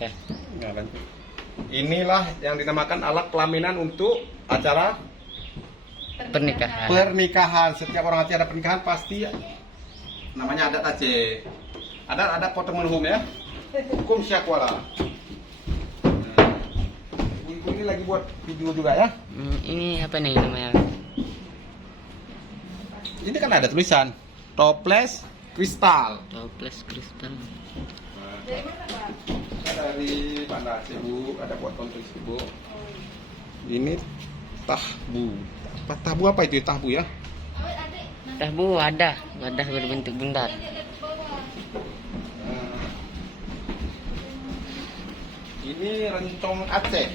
nikah. Nah, lanjut. Inilah yang dinamakan alat pelaminan untuk acara pernikahan. Setiap orang Aceh ada pernikahan pasti namanya adat Aceh. Adat potong menhum ya. Hukum syakwala. Nah, ibu ini lagi buat video juga ya. Ini apa nih namanya? Ini kan ada tulisan toples kristal. Toples kristal. Dari Banda Aceh Bu, ada potong tulis Bu. Ini tahbu. Tahbu apa itu tahbu ya? Tahbu wadah berbentuk bundar. Ini rencong Aceh.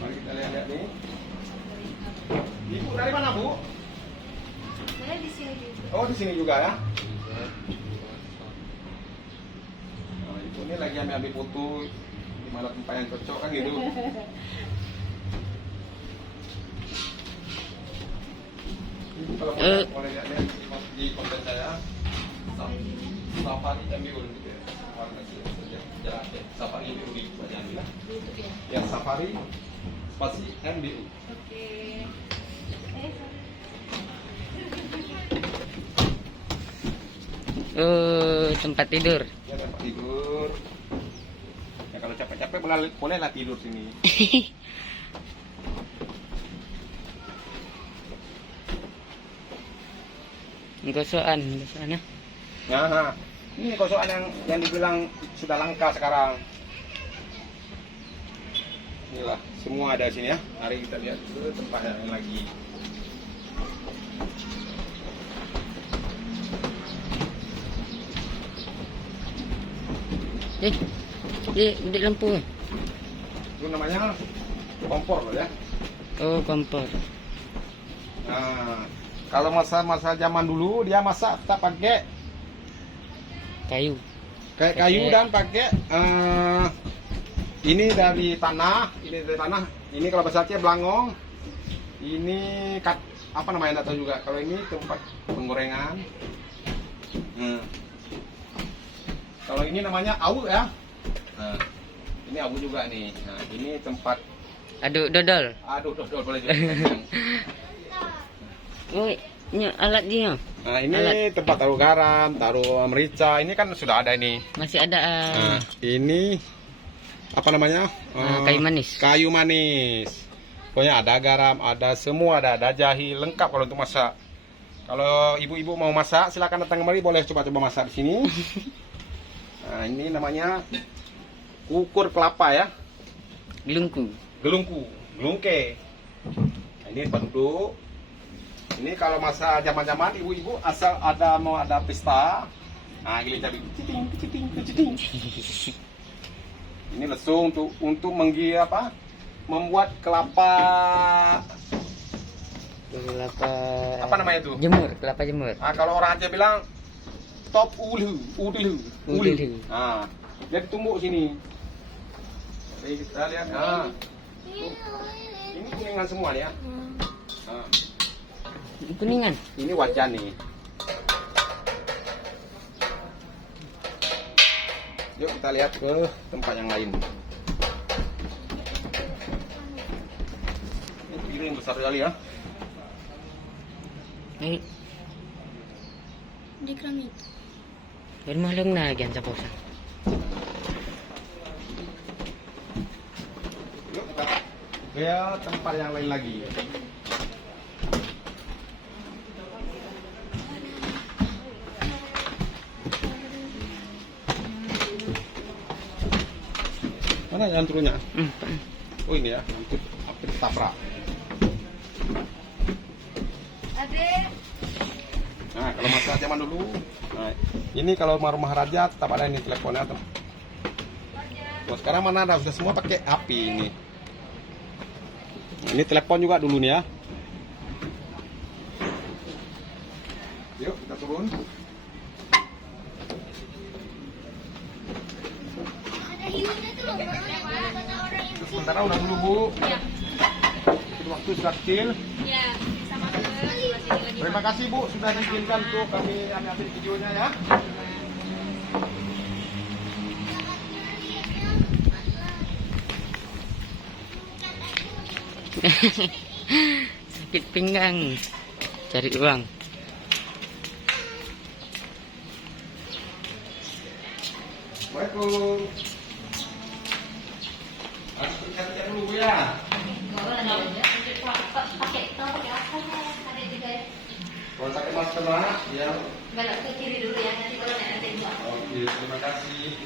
Mari kita lihat nih. Ibu dari mana Bu? Saya di sini juga. Oh di sini juga ya. Nah, ibu ini lagi ambil foto di mana tempat yang cocok kan gitu. Ibu kalau boleh lihat di konten saya. Safari MBU gitu ya. Warna Safari MBU di banyak bilang. Ya Safari spasi MBU. Oke. Tempat tidur. Ya tempat tidur. Ya kalau capek-capek bolehlah tidur sini. Gosokan ya. Nah, ini kosokan yang dibilang sudah langka sekarang. Inilah, semua ada di sini ya. Mari kita lihat ke tempat yang lagi. Di lampu. Itu namanya kompor loh ya. Oh, kompor. Nah, kalau masa-masa zaman dulu dia masak tak pakai Kayu. kayak kayu dan pakai ini dari tanah, ini kalau bahasa Aceh belangong. Ini apa namanya enggak tahu juga. Kalau ini tempat penggorengan. Kalau ini namanya awu ya. Nah, ini awu juga nih. Nah, ini tempat Aduk dodol. dodol boleh juga. Oh, ini alat dia. Nah, ini tempat taruh garam, taruh merica. Ini kan sudah ada ini. Masih ada. Nah, ini apa namanya? Kayu manis. Kayu manis. Pokoknya ada garam, ada semua, ada jahe, lengkap kalau untuk masak. Kalau ibu-ibu mau masak, silakan datang kemari, boleh coba-coba masak di sini. Nah, ini namanya ukur kelapa ya. Gelungke. Nah, ini tempat duduk. Ini kalau masa zaman-zaman ibu-ibu asal mau ada pesta. Nah, gini cabai keciting. Ini lesung untuk membuat kelapa. Apa namanya itu? Kelapa jemur. Nah, kalau orang Aceh bilang top ulu. Nah, dia ditumbuk sini. Jadi kita lihat. Nah, ini kuningan semua nih ya. Nah. Kuningan. Ini wajan nih. Yuk kita lihat ke tempat yang lain. Ini piring besar sekali ya. Di keramik. Bermalung na lagi sa pusa. Yuk kita ke tempat yang lain lagi. Mana yang turunnya? Oh ini ya, untuk hampir tabrak. Nah, kalau masa zaman dulu, nah, ini kalau rumah raja tetap ada ini teleponnya. Kalau sekarang mana ada, sudah semua pakai api ini. Ini telepon juga dulu nih ya. Yuk kita turun. Sementara udah dulu Bu. Iya. Waktu sudah kecil. Iya, sama ke Terima kasih Bu sudah diizinkan tuh kami ambil videonya ya. Sakit pinggang, cari uang. Assalamualaikum. Harus perhatian dulu ya. Kalau pakai masker mana? Ya. Belok ke kiri dulu ya, nanti kalau nanti dua. Oke, terima kasih.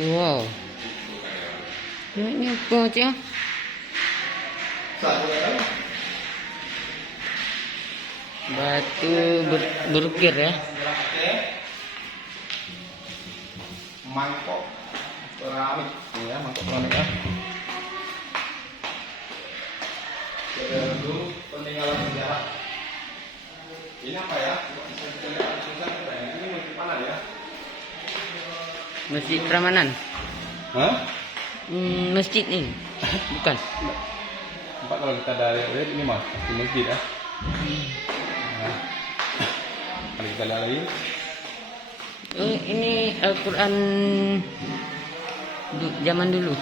Wow. Ini apa aja? Batu berukir ya. Mangkok keramik ya, mangkok keramik ya. Kita dulu peninggalan sejarah. Ini apa ya? Bisa kita lihat susah apa ya? Ini masjid mana ya? Masjid Pramanan. Hah? Masjid ini. Bukan. Tempat kalau kita dari lihat ini mah pasti masjid ya. Nah. Kalau kita lihat lagi. Ini Al-Quran zaman dulu.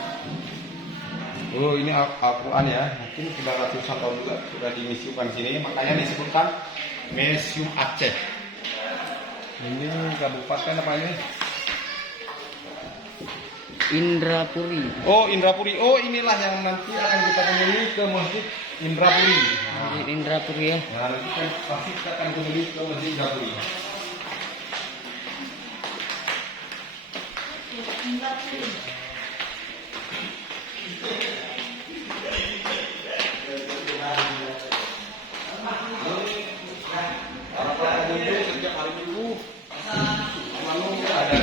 Oh, ini Al-Quran ya. Mungkin sudah ratusan tahun juga sudah dimisiukan di sini. Makanya disebutkan Museum Aceh. Ini kabupaten apa ini? Indrapuri. Oh, Indrapuri. Oh, inilah yang nanti akan kita kembali ke Masjid Indrapuri. Masjid Indrapuri ya. Nah, nanti kan pasti kita akan kembali ke Masjid Indrapuri. Para pengunjung sejak hari Minggu lalu ada.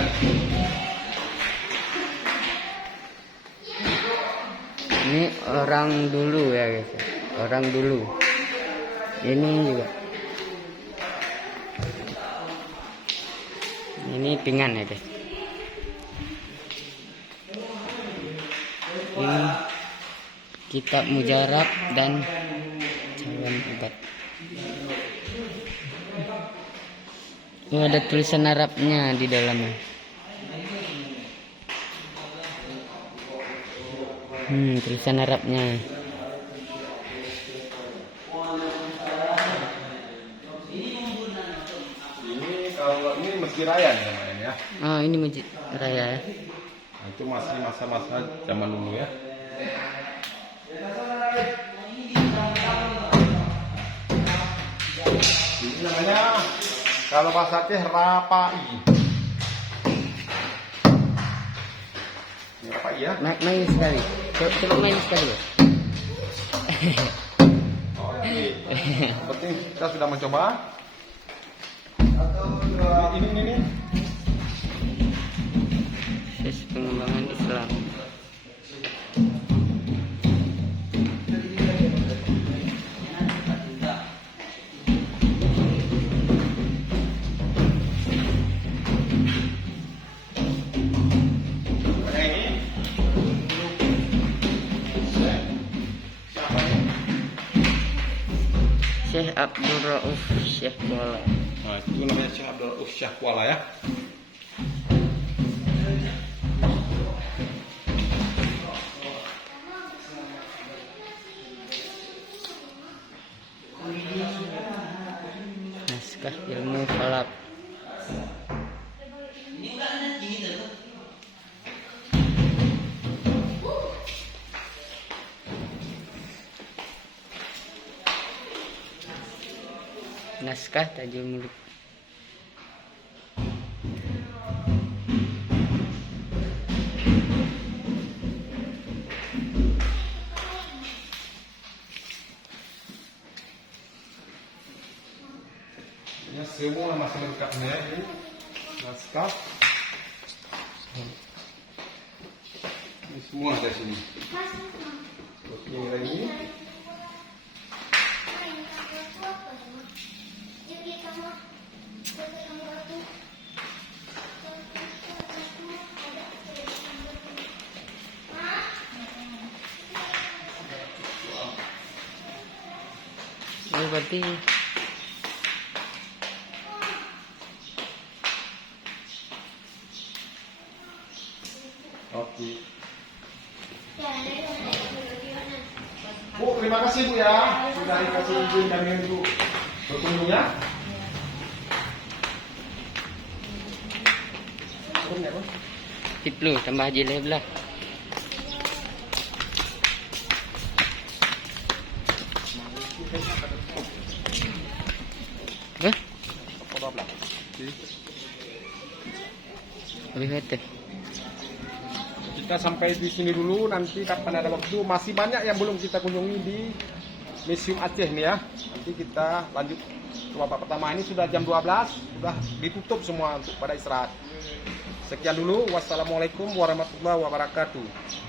Ini orang dulu ya guys. Orang dulu. Ini juga. Ini pinggan ya guys. Ini kitab mujarab dan cawan obat. Ini ada tulisan Arabnya di dalamnya. Tulisan Arabnya. Ini kalau ini Masjid Raya nih namanya ya. Oh, ini masjid raya ya. Nah, itu masih masa-masa zaman dulu ya. Ini namanya kalau bahasa Aceh Rapai. Ini Rapai ya. Main sekali. Coba main sekali ya. Oke. Penting kita sudah mencoba. Ini. Proses pengembangan Islam. Syekh Abdul Rauf Syekh Kuala. Nah, itu namanya Syekh Abdul Rauf Syekh Kuala ya. Naskah ilmu falak. Naskah Tajul Muluk. Ya, semua masih lengkapnya ini naskah. Ini semua ada sini. Oke, ini. Oh, berarti Oke. Bu, terima kasih Bu ya sudah dikasih izin dan minggu berkunjung ya. tiplu tambah jelek lah. Hah? Lebih betul. Kita sampai di sini dulu, nanti kapan ada waktu masih banyak yang belum kita kunjungi di Museum Aceh nih ya. Nanti kita lanjut ke babak pertama. Ini sudah jam 12, sudah ditutup semua untuk pada istirahat. Sekian dulu, wassalamualaikum warahmatullahi wabarakatuh.